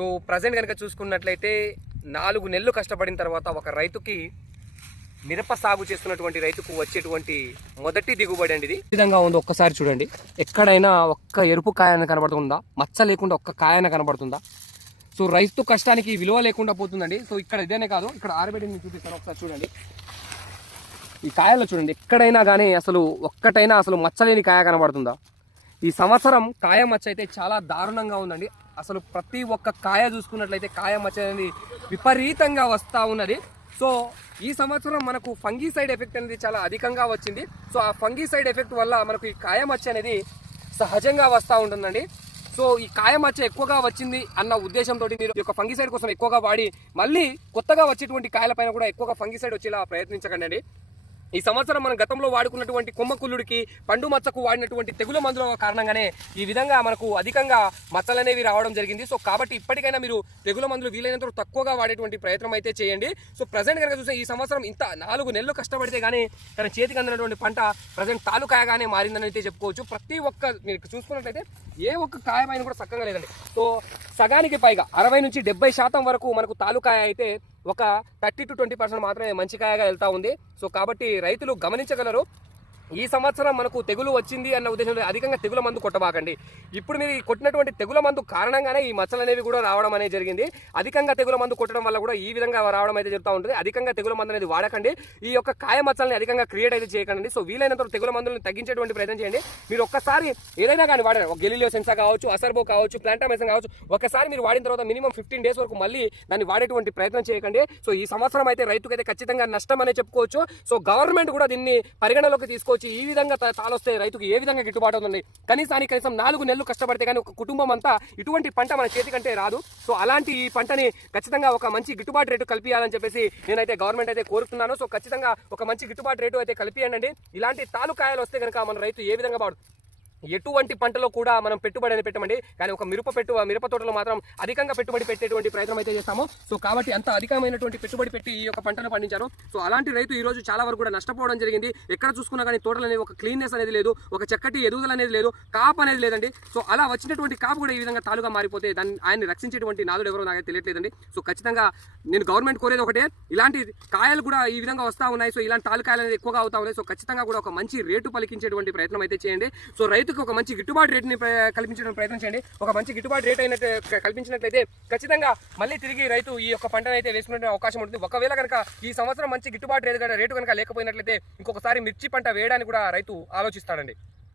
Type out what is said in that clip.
So present కనుక చూసుకున్నట్లయితే నాలుగు నెలలు కష్టపడిన తర్వాత ఒక రైతుకి మిరప సాగు చేస్తున్నటువంటి రైతుకు వచ్చేటువంటి మొదటి దిగుబడి అండి ఇది. విధంగా ఉంది. ఒక్కసారి చూడండి. ఎక్కడైనా ఒక్క ఎరుపు కాయన కనబడుతుందా? మచ్చ లేకుండా ఒక్క కాయన కనబడుతుందా? సో రైతు కష్టానికి విలువ లేకుండా పోతుందండి. సో ఇక్కడ ఇదేనే కాదు. ఇక్కడ ఆరబెట్టి చూపిస్తాను. ఒకసారి చూడండి. ఈ కాయల్లో చూడండి. ఎక్కడైనా కానీ అసలు ఒక్కటైనా అసలు మచ్చలేని కాయ కనబడుతుందా? ఈ సంవత్సరం కాయ మచ్చ అయితే చాలా దారుణంగా ఉందండి. అసలు ప్రతి ఒక్క కాయ చూసుకున్నట్లయితే కాయ మచ్చ అనేది విపరీతంగా వస్తూ ఉన్నది. సో ఈ సంవత్సరం మనకు ఫంగీసైడ్ ఎఫెక్ట్ అనేది చాలా అధికంగా వచ్చింది. సో ఆ ఫంగీసైడ్ ఎఫెక్ట్ వల్ల మనకు ఈ కాయ మచ్చ అనేది సహజంగా వస్తూ ఉంటుందండి. సో ఈ కాయ మచ్చ ఎక్కువగా వచ్చింది అన్న ఉద్దేశంతో మీరు ఈ యొక్క ఫంగిసైడ్ కోసం ఎక్కువగా వాడి మళ్ళీ కొత్తగా వచ్చేటువంటి కాయల పైన కూడా ఎక్కువగా ఫంగిసైడ్ వచ్చేలా ప్రయత్నించకండి ఈ సంవత్సరం మనం గతంలో వాడుకున్నటువంటి కొమ్మకుల్లుడికి పండు మచ్చకు వాడినటువంటి తెగుల మందుల కారణంగానే ఈ విధంగా మనకు అధికంగా మచ్చలు అనేవి రావడం జరిగింది. సో కాబట్టి ఇప్పటికైనా మీరు తెగుల మందులు వీలైనంత తక్కువగా వాడేటువంటి ప్రయత్నం అయితే చేయండి. సో ప్రజెంట్ కనుక చూస్తే ఈ సంవత్సరం ఇంత నాలుగు నెలలు కష్టపడితే కానీ తన చేతికి అందినటువంటి పంట ప్రజెంట్ తాలూకాయగానే మారిందని అయితే చెప్పుకోవచ్చు. ప్రతి ఒక్క మీరు చూసుకున్నట్లయితే ఏ ఒక్క కాయ కూడా చక్కగా లేదండి. సో సగానికి పైగా అరవై నుంచి డెబ్బై శాతం వరకు మనకు తాలూకాయ అయితే ఒక థర్టీ టు ట్వంటీ పర్సెంట్ మాత్రమే మంచి కాయగా వెళ్తా ఉంది. సో కాబట్టి రైతులు గమనించగలరు. ఈ సంవత్సరం మనకు తెగులు వచ్చింది అన్న ఉద్దేశంలో అధికంగా తెగుల మందు కొట్టబాకండి. ఇప్పుడు మీరు కొట్టినటువంటి తెగుల మందు కారణంగానే ఈ మచ్చలు అనేవి కూడా రావడం అనేది జరిగింది. అధికంగా తెగుల మందు కొట్టడం వల్ల కూడా ఈ విధంగా రావడం అయితే జరుగుతూ ఉంటుంది. అధికంగా తెగుల మందు అనేది వాడకండి. ఈ యొక్క కాయ మచ్చల్ని అధికంగా క్రియేట్ అయితే చేయకండి. సో వీలైనంత తెగుల మందులను తగ్గించేటువంటి ప్రయత్నం చేయండి. మీరు ఒక్కసారి ఏదైనా కానీ వాడారు ఒక సెన్సా కావచ్చు అసర్బో కావచ్చు ప్లాంటామెసన్ కావచ్చు ఒకసారి మీరు వాడిన తర్వాత మినిమం ఫిఫ్టీన్ డేస్ వరకు మళ్ళీ దాన్ని వాడేటువంటి ప్రయత్నం చేయకండి. సో ఈ సంవత్సరం అయితే రైతుకైతే ఖచ్చితంగా నష్టం అనే చెప్పుకోవచ్చు. సో గవర్నమెంట్ కూడా దీన్ని పరిగణలోకి తీసుకోవచ్చు. ఈ విధంగా తాలొస్తే తాళొస్తే రైతుకు ఏ విధంగా గిట్టుబాటు అవుతుంది? కనీసానికి కనీసం నాలుగు నెలలు కష్టపడితే కానీ ఒక కుటుంబం అంతా ఇటువంటి పంట మన చేతికంటే రాదు. సో అలాంటి ఈ పంటని ఖచ్చితంగా ఒక మంచి గిట్టుబాటు రేటు కల్పించాలని చెప్పేసి నేనైతే గవర్నమెంట్ అయితే కోరుతున్నాను. సో ఖచ్చితంగా ఒక మంచి గిట్టుబాటు రేటు అయితే కల్పియండి ఇలాంటి తాలూకాయలు వస్తే కనుక మన రైతు ఏ విధంగా వాడు ఎటువంటి పంటలో కూడా మనం పెట్టుబడి అనేది పెట్టమండి. కానీ ఒక మిరప పెట్టు మిరప తోటలో మాత్రం అధికంగా పెట్టుబడి పెట్టేటువంటి ప్రయత్నం అయితే చేస్తాము. సో కాబట్టి అంత అధికమైనటువంటి పెట్టుబడి పెట్టి ఈ యొక్క పంటను పండించారు. సో అలాంటి రైతు ఈ రోజు చాలా వరకు కూడా నష్టపోవడం జరిగింది. ఎక్కడ చూసుకున్నా కానీ తోటలు అనేది ఒక క్లీన్నెస్ అనేది లేదు. ఒక చక్కటి ఎదుగుదల అనేది లేదు. కాపు అనేది లేదండి. సో అలా వచ్చినటువంటి కాపు కూడా ఈ విధంగా తాలుగా మారిపోతే దాన్ని ఆయన్ని రక్షించేటువంటి నాదుడు ఎవరో నాకైతే తెలియట్లేదండి. సో ఖచ్చితంగా నేను గవర్నమెంట్ కోరేది ఒకటే. ఇలాంటి కాయలు కూడా ఈ విధంగా వస్తూ ఉన్నాయి. సో ఇలాంటి తాలుకాయలు అనేది ఎక్కువగా అవుతా ఉన్నాయి. సో ఖచ్చితంగా కూడా ఒక మంచి రేటు పలికించేటువంటి ప్రయత్నం అయితే చేయండి. సో రైతు రైతుకు ఒక మంచి గిట్టుబాటు రేటుని ప్ర- కల్పించడం ప్రయత్నం చేయండి ఒక మంచి గిట్టుబాటు రేట్ అయినట్టు కల్పించినట్లయితే ఖచ్చితంగా మళ్ళీ తిరిగి రైతు ఈ యొక్క పంటను అయితే వేసుకునే అవకాశం ఉంటుంది. ఒకవేళ కనుక ఈ సంవత్సరం మంచి గిట్టుబాటు రేటు రేటు కనుక లేకపోయినట్లయితే ఇంకొకసారి మిర్చి పంట వేయడానికి కూడా రైతు ఆలోచిస్తాడండి.